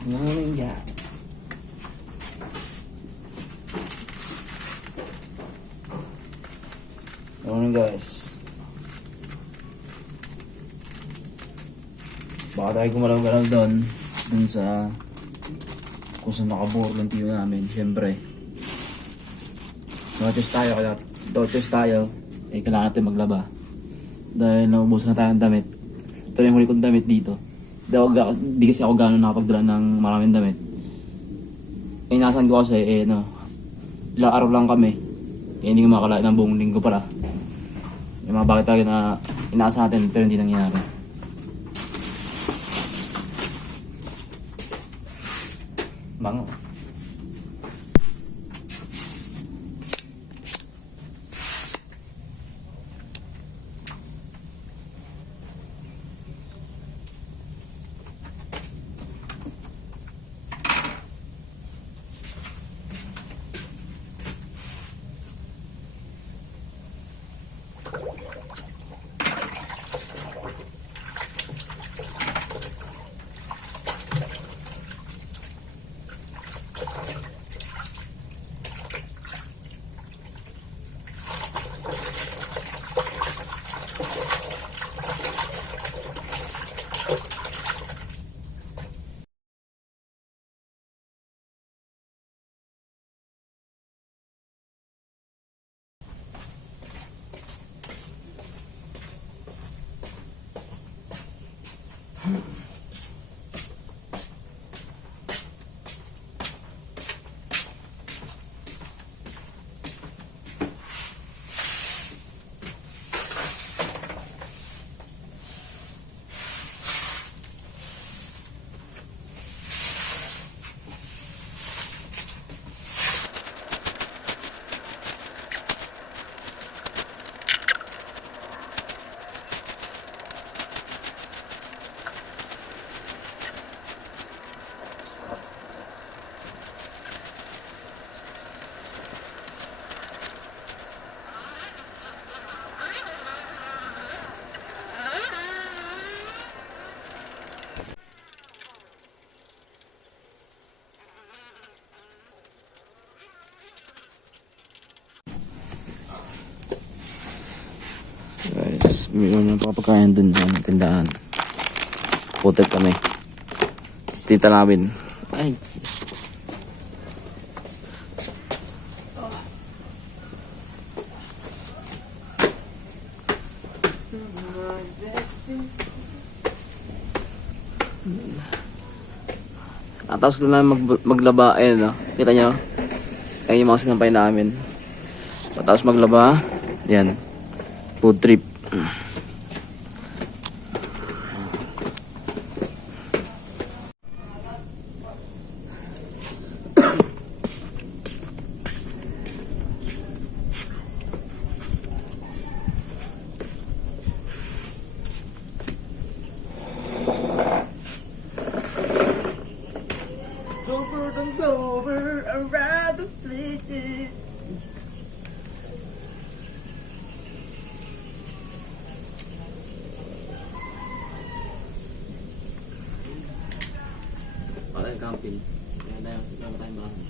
Yan. Ano guys? Baka tayo gumalaw-galaw doon. Doon sa kung saan nakabuhor ng tiyo namin. Siyempre. Notice tayo kaya notice tayo. Eh, kailangan natin maglaba. Dahil naubos na tayo ng damit. Ito na yung huli kong damit dito. Di, ako, di kasi ako gano'n nakapagdala ng maraming damit. Eh, nasan ko kasi, eh, no, ilang araw lang kami. Eh, hindi ko makakalain ng buong linggo pala. Yung mga bakit talaga na inaasa natin pero hindi nangyayari. Bango. Ng papakain dun sa tindahan. Putek kami. Tita namin. Ay. Ah, tapos na mag, maglaba, ayun no? Kita nyo? Ayun yung mga sinampay namin. Tapos maglaba, yan. Food trip. Yung camping. Kaya tayo, kaya tayong bahay.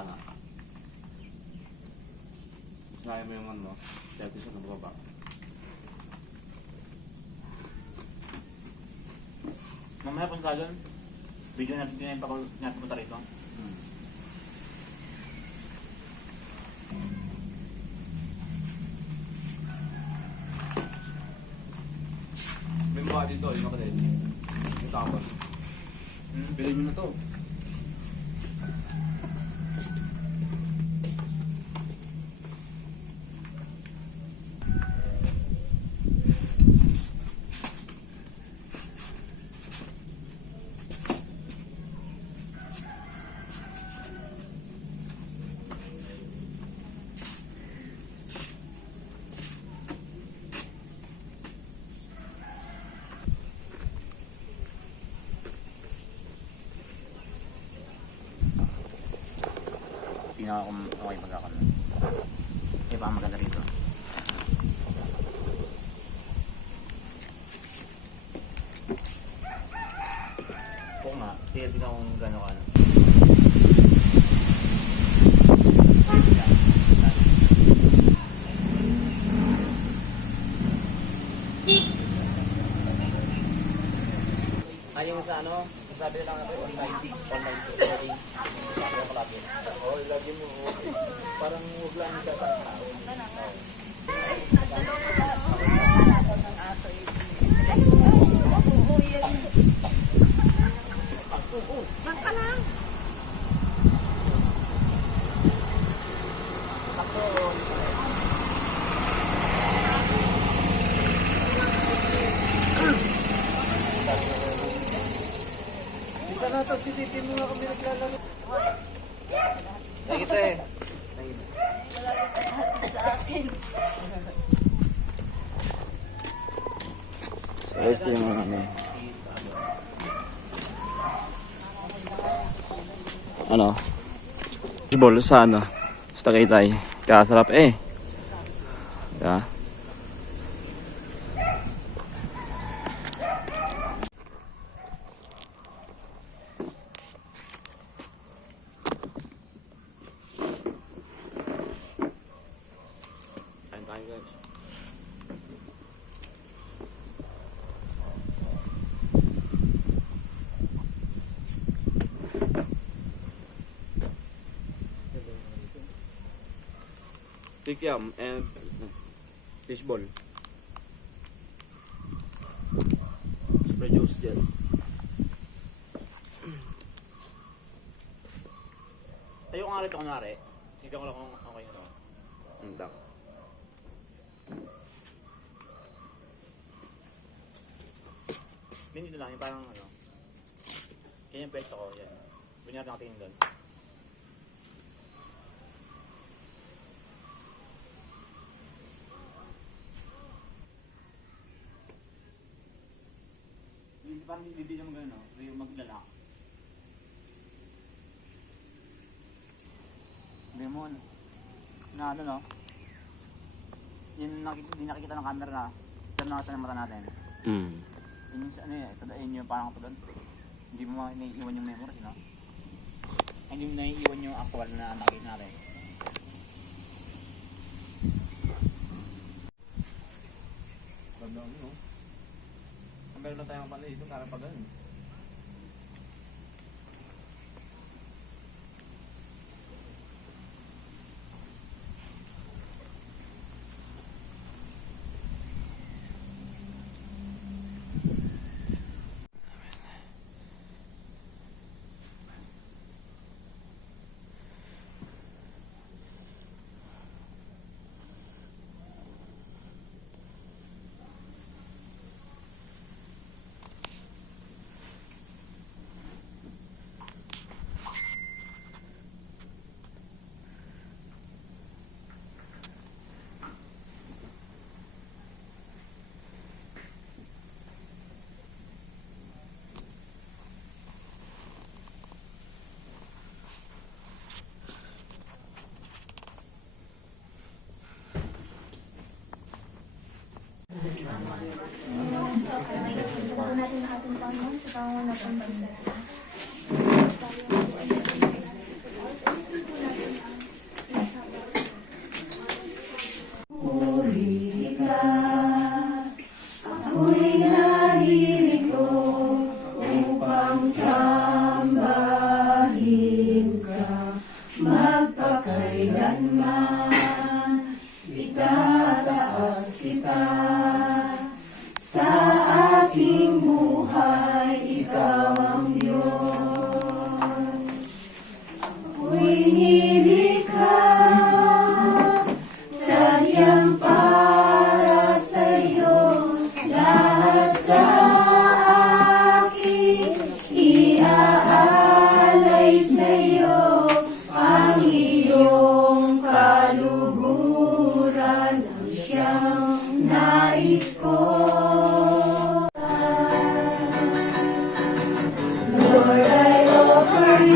Matandaan na. Kaya mo yung ano, dati sa nababa. Mamaya kung kalon, video natin din pa ko natin punta rito. May mukha dito, yung makadali. Yung tapos. Hmm. Bilhin nyo na to. Ako kung okay magkakaroon. Iba ang maganda rito. Oo nga, tingnan din akong gano'n ano. Ay, yung sa ano, sabi nila nga online, online tutoring. Lagi. Oo, lagi mo. Parang huwag lang yung tatao. Lagi ito eh. So, ayos din yung ano. Ano? Bol sa ano? Sa Tagaytay. Kasarap eh. Yeah. Tikyam and fishball. Produce dyan. Tayo ko nga rito kunwari. Ikaw ko lang kung okay na to. Hindi. Ganito lang, yung parang ano. Yan yung pwesto ko, yan. Bunyari nakatingin doon. Parang hindi naman gano'n, no? Yung maglalak. Mo, ano, na ano no, yung nakik- hindi nakikita ng camera na, pero nakasa ng mata natin. Mm. Yun yung sa ano eh, tadain yung parang ito doon. Hindi mo naiiwan yung memory, no? Hindi mo naiiwan yung actual na nakita natin. Ganda mo. Meron na tayong pala dito, parang pa ganun. Natin ang ating Panginoon sa panguna po ni Sister Ana.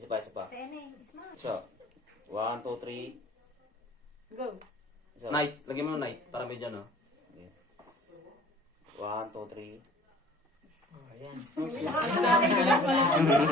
Isa pa, isa pa. Isa. One, two, three. Go. Isa. Night, lagyan mo yung night para medyo ano. Okay. One, two, three. Lang pala.